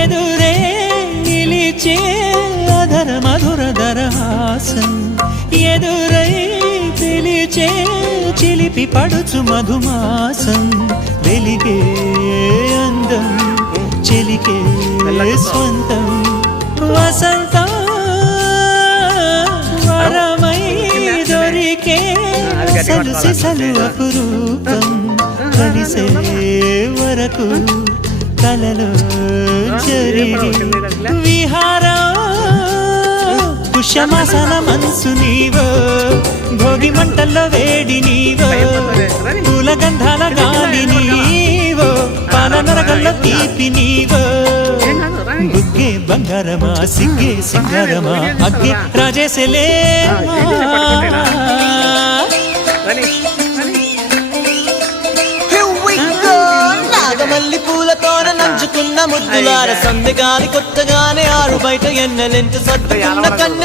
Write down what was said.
ఎదురే నిలిచే అధర మధుర దరహాసం ఎదురై పిలిచే చిలిపి పడుచు మధుమాసం వెలిగే అందం చెలికే స్వంతం వసంతం వరమై దొరికే సలు అపురూపం కలిసే వరకు కలలో జరిగి విహారం పుష్యమాసన మనసు నీవో భోగి మంటల్లో వేడి నీవో పూల గంధాల గాలి నీవో పాల నరగల్లో తీపి నీవో బుగ్గే బంగారమా సిగ్గే సింగారమా అగ్గే రాజేసెలే నాగమల్లి పూలతోన నంచుకున్న ముద్దులార సందె గాలి కొత్తగానే ఆరు బయట ఎన్నెలెంట సర్దుకున్న కన్ను